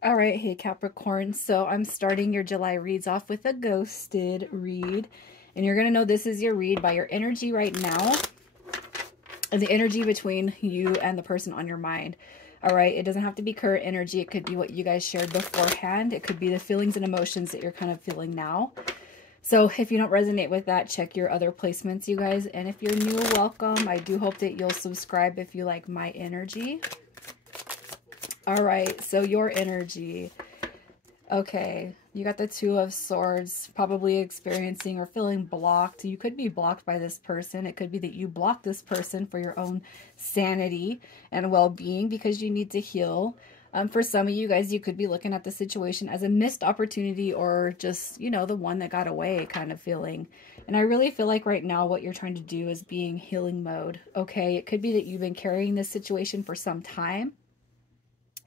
All right, hey Capricorn. So I'm starting your July reads off with a ghosted read. And you're going to know this is your read by your energy right now and the energy between you and the person on your mind. All right, it doesn't have to be current energy. It could be what you guys shared beforehand. It could be the feelings and emotions that you're kind of feeling now. So if you don't resonate with that, check your other placements, you guys. And if you're new, welcome. I do hope that you'll subscribe if you like my energy. All right, so your energy. Okay, you got the Two of Swords, probably experiencing or feeling blocked. You could be blocked by this person. It could be that you block this person for your own sanity and well-being because you need to heal. For some of you guys, you could be looking at the situation as a missed opportunity or just, you know, the one that got away kind of feeling. And I really feel like right now what you're trying to do is be in healing mode. Okay, it could be that you've been carrying this situation for some time.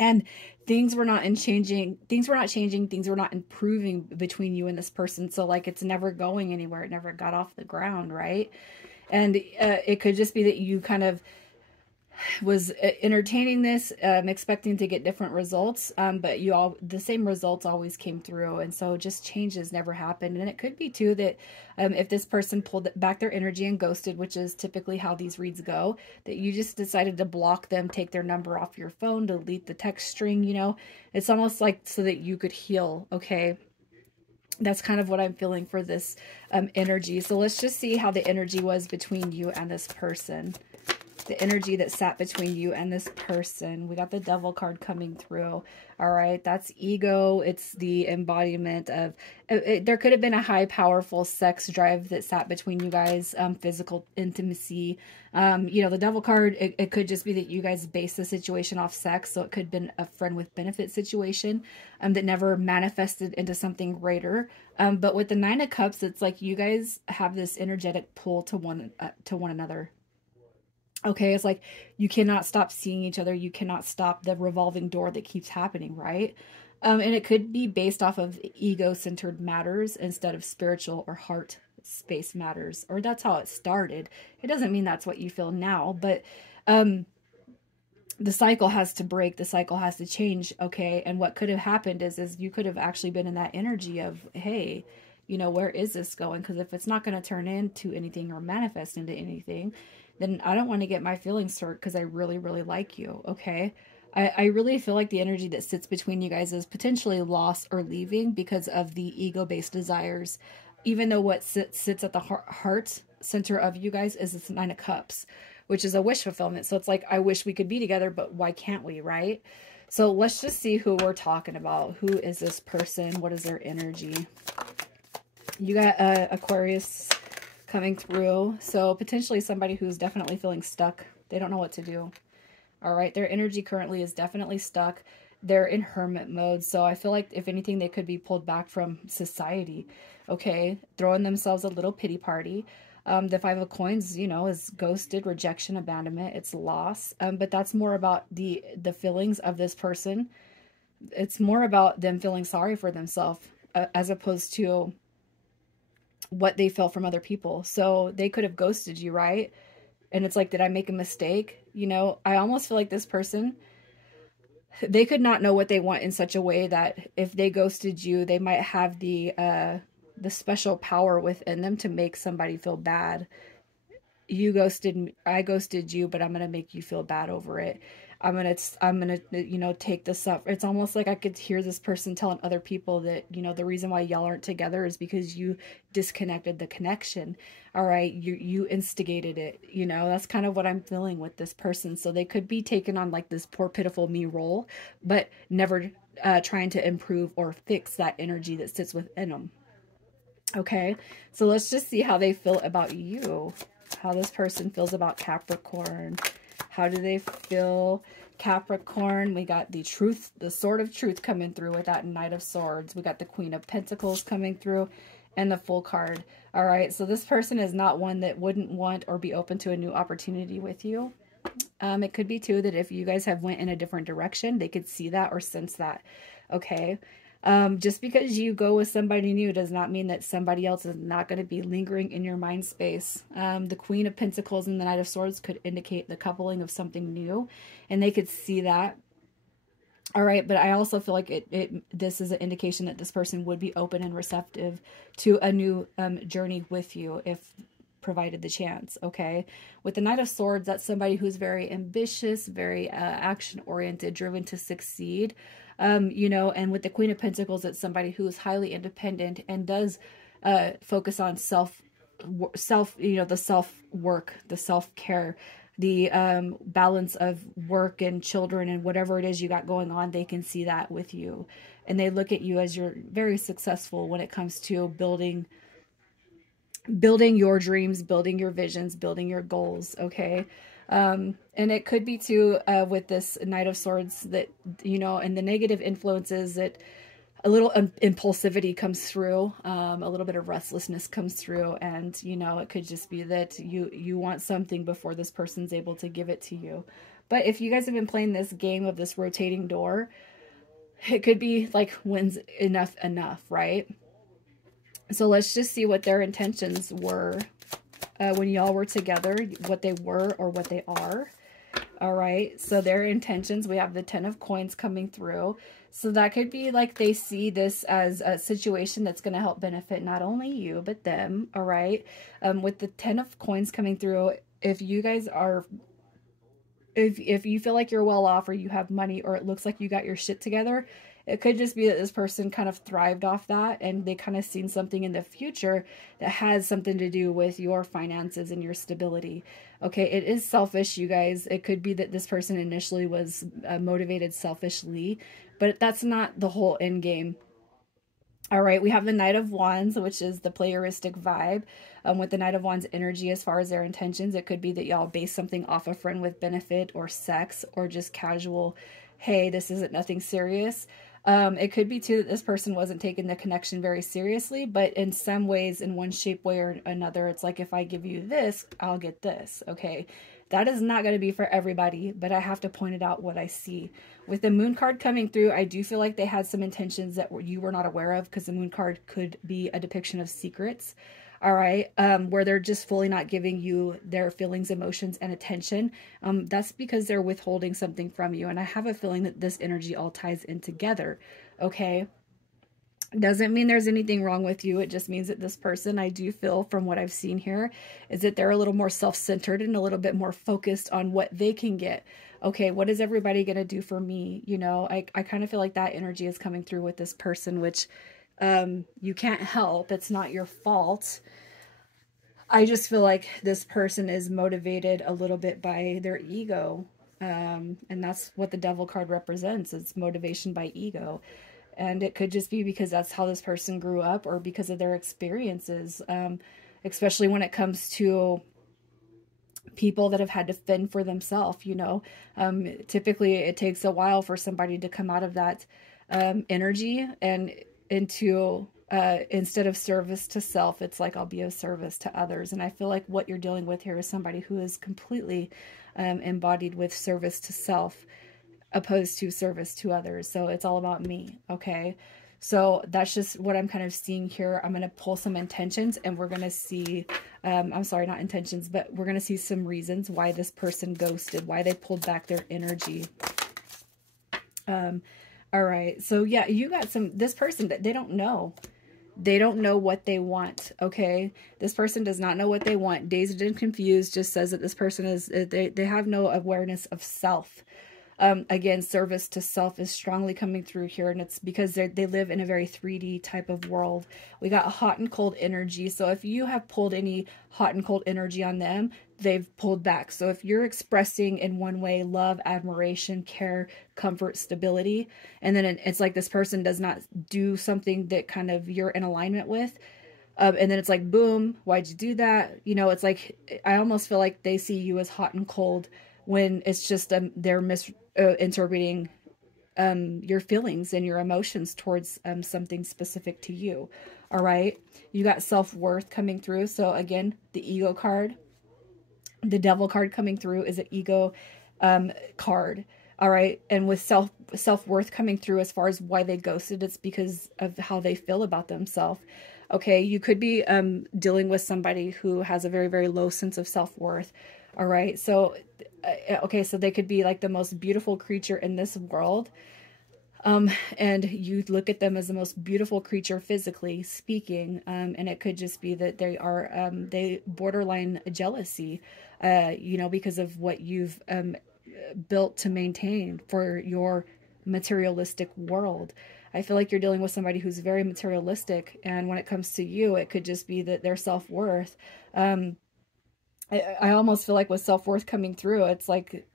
And things were not changing, things were not improving between you and this person. So like it's never going anywhere. It never got off the ground, right? And it could just be that you kind of was entertaining this, expecting to get different results, but the same results always came through, and so just changes never happened. And it could be too that if this person pulled back their energy and ghosted, which is typically how these reads go, that you just decided to block them, take their number off your phone, delete the text string. You know, it's almost like so that you could heal. Okay, that's kind of what I'm feeling for this energy. So let's just see how the energy was between you and this person. The energy that sat between you and this person. We got the Devil card coming through. All right, that's ego. It's the embodiment of, there could have been a high, powerful sex drive that sat between you guys, physical intimacy. You know, the Devil card, it could just be that you guys base the situation off sex. So it could have been a friend with benefit situation that never manifested into something greater. But with the Nine of Cups, it's like you guys have this energetic pull to one another. Okay, it's like you cannot stop seeing each other. You cannot stop the revolving door that keeps happening, right? And it could be based off of ego-centered matters instead of spiritual or heart space matters, or that's how it started. It doesn't mean that's what you feel now, but the cycle has to break. The cycle has to change, okay? And what could have happened is you could have actually been in that energy of, hey, you know, where is this going? Because if it's not going to turn into anything or manifest into anything, then I don't want to get my feelings hurt because I really, really like you, okay? I really feel like the energy that sits between you guys is potentially lost or leaving because of the ego-based desires, even though what sits at the heart center of you guys is this Nine of Cups, which is a wish fulfillment. So it's like, I wish we could be together, but why can't we, right? So let's just see who we're talking about. Who is this person? What is their energy? You got Aquarius coming through. So potentially somebody who's definitely feeling stuck. They don't know what to do. All right. Their energy currently is definitely stuck. They're in hermit mode. So I feel like if anything, they could be pulled back from society. Okay. Throwing themselves a little pity party. The Five of Coins, you know, is ghosted, rejection, abandonment. It's loss. But that's more about the feelings of this person. It's more about them feeling sorry for themselves as opposed to what they felt from other people. So they could have ghosted you, right? And it's like, did I make a mistake? You know, I almost feel like this person, they could not know what they want in such a way that if they ghosted you, they might have the special power within them to make somebody feel bad. You ghosted me, I ghosted you, but I'm going to make you feel bad over it. I'm going to, you know, take this up. It's almost like I could hear this person telling other people that, you know, the reason why y'all aren't together is because you disconnected the connection. All right. You instigated it. You know, that's kind of what I'm feeling with this person. So they could be taken on like this poor, pitiful me role, but never trying to improve or fix that energy that sits within them. Okay. So let's just see how they feel about you. How this person feels about Capricorn. How do they feel? Capricorn, we got the truth, the sword of truth coming through with that Knight of Swords. We got the Queen of Pentacles coming through and the Full card. All right, so this person is not one that wouldn't want or be open to a new opportunity with you. It could be too that if you guys have went in a different direction, they could see that or sense that. Okay. Just because you go with somebody new does not mean that somebody else is not going to be lingering in your mind space. The Queen of Pentacles and the Knight of Swords could indicate the coupling of something new, and they could see that. All right, but I also feel like this is an indication that this person would be open and receptive to a new journey with you if provided the chance. Okay, with the Knight of Swords, that's somebody who's very ambitious, very action oriented, driven to succeed. You know, and with the Queen of Pentacles, it's somebody who is highly independent and does focus on you know, the self work, the self care, the balance of work and children and whatever it is you got going on. They can see that with you, and they look at you as you're very successful when it comes to building your dreams, building your visions, building your goals. Okay. And it could be too, with this Knight of Swords, that, you know, and the negative influences, that a little impulsivity comes through, a little bit of restlessness comes through, and, you know, it could just be that you want something before this person's able to give it to you. But if you guys have been playing this game of this rotating door, it could be like, when's enough, right? So let's just see what their intentions were when y'all were together, what they were or what they are. All right, so their intentions, we have the 10 of Coins coming through. So that could be like they see this as a situation that's going to help benefit not only you, but them. All right, with the 10 of Coins coming through, if you guys are, if you feel like you're well off, or you have money, or it looks like you got your shit together, it could just be that this person kind of thrived off that, and they kind of seen something in the future that has something to do with your finances and your stability. Okay, it is selfish, you guys. It could be that this person initially was motivated selfishly, but that's not the whole end game. All right, we have the Knight of Wands, which is the playeristic vibe. With the Knight of Wands energy, as far as their intentions, it could be that y'all base something off a friend with benefit, or sex, or just casual, hey, this isn't nothing serious. It could be, too, that this person wasn't taking the connection very seriously, but in some ways, in one shape, way, or another, it's like, if I give you this, I'll get this, okay? That is not going to be for everybody, but I have to point it out what I see. With the Moon card coming through, I do feel like they had some intentions that you were not aware of, because the Moon card could be a depiction of secrets. All right, where they're just fully not giving you their feelings, emotions, and attention. That's because they're withholding something from you. And I have a feeling that this energy all ties in together, okay? Doesn't mean there's anything wrong with you. It just means that this person, I do feel from what I've seen here, is that they're a little more self-centered and a little bit more focused on what they can get. Okay, what is everybody going to do for me? You know, I kind of feel like that energy is coming through with this person, which you can't help. It's not your fault. I just feel like this person is motivated a little bit by their ego. And that's what the Devil card represents. It's motivation by ego. And it could just be because that's how this person grew up, or because of their experiences, especially when it comes to people that have had to fend for themselves, you know. Typically, it takes a while for somebody to come out of that energy and into, instead of service to self, it's like, I'll be of service to others. And I feel like what you're dealing with here is somebody who is completely embodied with service to self, opposed to service to others. So it's all about me, okay? So that's just what I'm kind of seeing here. I'm going to pull some intentions, and we're going to see, I'm sorry, not intentions, but we're going to see some reasons why this person ghosted, why they pulled back their energy. All right. So yeah, you got this person that they don't know. They don't know what they want, okay? This person does not know what they want. Dazed and confused just says that this person is, they have no awareness of self. Again, service to self is strongly coming through here, and it's because they live in a very 3D type of world. We got a hot and cold energy, so if you have pulled any hot and cold energy on them, they've pulled back. So if you're expressing in one way love, admiration, care, comfort, stability, and then it's like this person does not do something that kind of you're in alignment with, and then it's like, boom, why'd you do that? You know, it's like, I almost feel like they see you as hot and cold, when it's just they're misinterpreting your feelings and your emotions towards something specific to you. All right, you got self-worth coming through. So again, the ego card, the Devil card coming through is an ego card. All right, and with self-worth coming through, as far as why they ghosted, it's because of how they feel about themselves. Okay, you could be dealing with somebody who has a very, very low sense of self-worth. All right, so okay, so they could be like the most beautiful creature in this world, And you look at them as the most beautiful creature physically speaking, and it could just be that they are they borderline jealousy, because of what you've built to maintain for your materialistic world. I feel like you're dealing with somebody who's very materialistic, and when it comes to you, it could just be that their self-worth. I almost feel like with self-worth coming through, it's like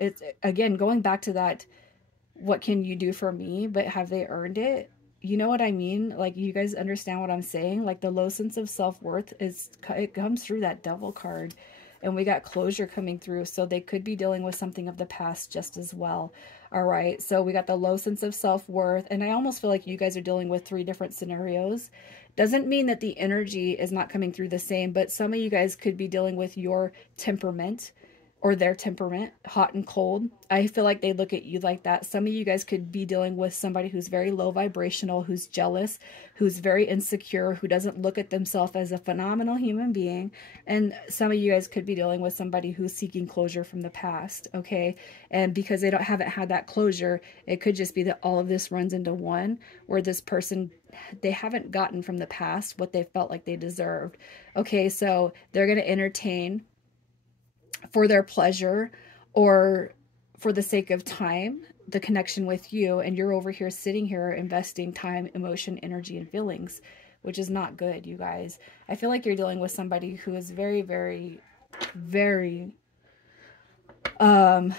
it's again going back to that, what can you do for me, but have they earned it? You know what I mean? Like, you guys understand what I'm saying? Like, the low sense of self-worth it comes through that devil card, and we got closure coming through, so they could be dealing with something of the past just as well. All right, so we got the low sense of self-worth, and I almost feel like you guys are dealing with 3 different scenarios. Doesn't mean that the energy is not coming through the same, but some of you guys could be dealing with your temperament or their temperament, hot and cold. I feel like they look at you like that. Some of you guys could be dealing with somebody who's very low vibrational, who's jealous, who's very insecure, who doesn't look at themselves as a phenomenal human being. And some of you guys could be dealing with somebody who's seeking closure from the past, okay? And because they haven't had that closure, it could just be that all of this runs into one, where this person, they haven't gotten from the past what they felt like they deserved. Okay, so they're going to entertain for their pleasure or for the sake of time, the connection with you, and you're over here sitting here investing time, emotion, energy, and feelings, which is not good, you guys. I feel like you're dealing with somebody who is very, very, very, I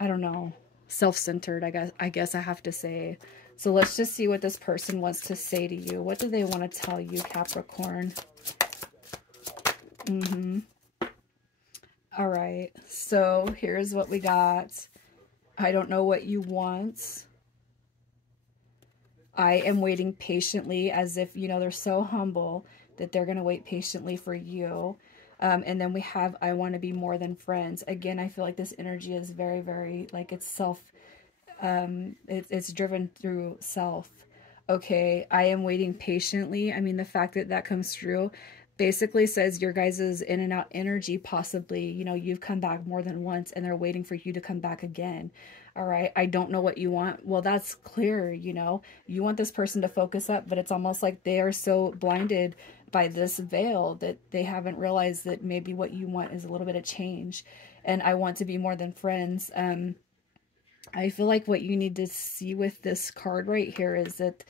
don't know, self-centered, I guess I have to say. So let's just see what this person wants to say to you. What do they want to tell you, Capricorn? All right, so here's what we got. I don't know what you want. I am waiting patiently, as if, they're so humble that they're going to wait patiently for you. And then we have, I want to be more than friends. Again, I feel like this energy is very, very, like, it's it's driven through self. Okay, I am waiting patiently. I mean, the fact that that comes through basically says your guys' in and out energy, possibly, you've come back more than once and they're waiting for you to come back again. All right, I don't know what you want. Well, that's clear, you want this person to focus up, but it's almost like they are so blinded by this veil that they haven't realized that maybe what you want is a little bit of change. And I want to be more than friends. I feel like what you need to see with this card right here is that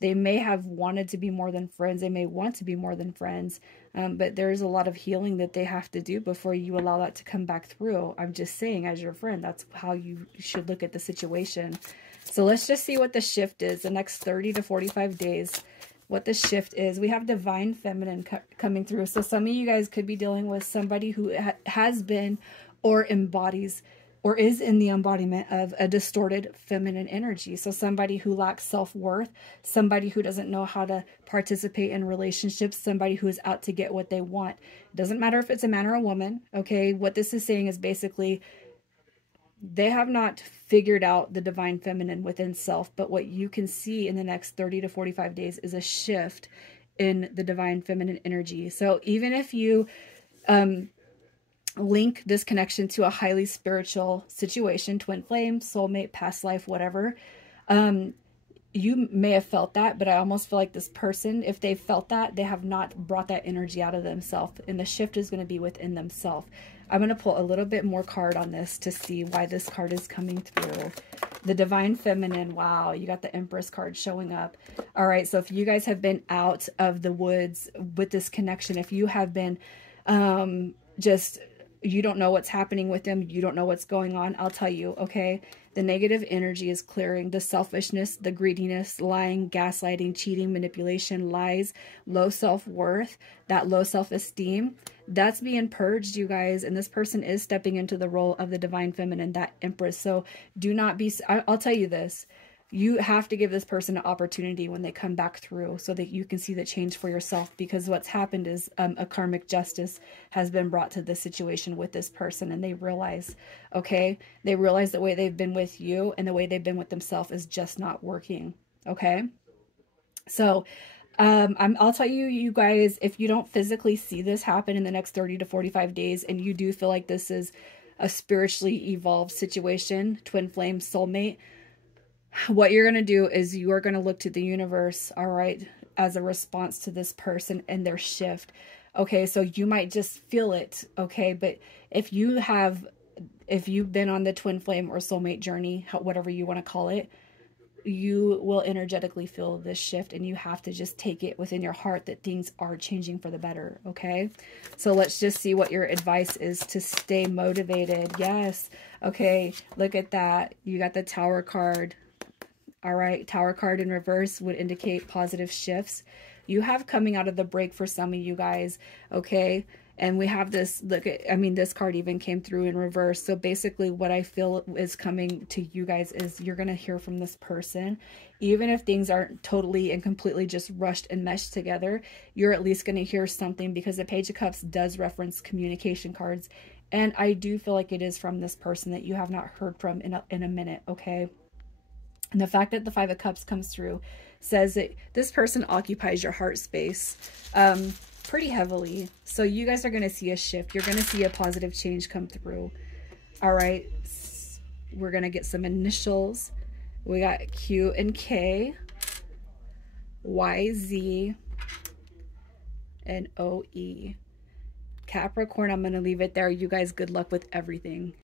they may have wanted to be more than friends. They may want to be more than friends, but there's a lot of healing that they have to do before you allow that to come back through. I'm just saying, as your friend, that's how you should look at the situation. So let's just see what the shift is the next 30 to 45 days. What the shift is. We have divine feminine coming through. So some of you guys could be dealing with somebody who has been or embodies or is in the embodiment of a distorted feminine energy. So somebody who lacks self-worth, somebody who doesn't know how to participate in relationships, somebody who is out to get what they want. It doesn't matter if it's a man or a woman, okay? What this is saying is basically they have not figured out the divine feminine within self, but what you can see in the next 30 to 45 days is a shift in the divine feminine energy. So even if you link this connection to a highly spiritual situation, twin flame, soulmate, past life, whatever, you may have felt that, but I almost feel like this person, if they felt that, they have not brought that energy out of themselves, and the shift is going to be within themselves. I'm going to pull a little bit more card on this to see why this card is coming through. The divine feminine. Wow, you got the Empress card showing up. All right, so if you guys have been out of the woods with this connection, if you have been just, you don't know what's happening with them, you don't know what's going on, I'll tell you, okay? The negative energy is clearing. The selfishness, the greediness, lying, gaslighting, cheating, manipulation, lies, low self-worth, that low self-esteem, that's being purged, you guys. And this person is stepping into the role of the divine feminine, that Empress. So do not be, I'll tell you this. You have to give this person an opportunity when they come back through so that you can see the change for yourself, because what's happened is a karmic justice has been brought to this situation with this person, and they realize, okay, they realize the way they've been with you and the way they've been with themselves is just not working, okay? So I'll tell you, you guys, if you don't physically see this happen in the next 30 to 45 days and you do feel like this is a spiritually evolved situation, twin flame, soulmate, what you're going to do is you are going to look to the universe, all right, as a response to this person and their shift. Okay, so you might just feel it, okay? But if you've been on the twin flame or soulmate journey, whatever you want to call it, you will energetically feel this shift, and you have to just take it within your heart that things are changing for the better, okay? So let's just see what your advice is to stay motivated. Yes, okay, look at that. You got the Tower card. All right, Tower card in reverse would indicate positive shifts you have coming out of the break for some of you guys, okay? And we have this, look at, I mean, this card even came through in reverse. So basically what I feel is coming to you guys is you're going to hear from this person. Even if things aren't totally and completely just rushed and meshed together, you're at least going to hear something, because the Page of Cups does reference communication cards. And I do feel like it is from this person that you have not heard from in a minute, okay? And the fact that the Five of Cups comes through says that this person occupies your heart space pretty heavily. So you guys are going to see a shift. You're going to see a positive change come through. All right. We're going to get some initials. We got Q and K, Y, Z, and O, E. Capricorn, I'm going to leave it there. You guys, good luck with everything.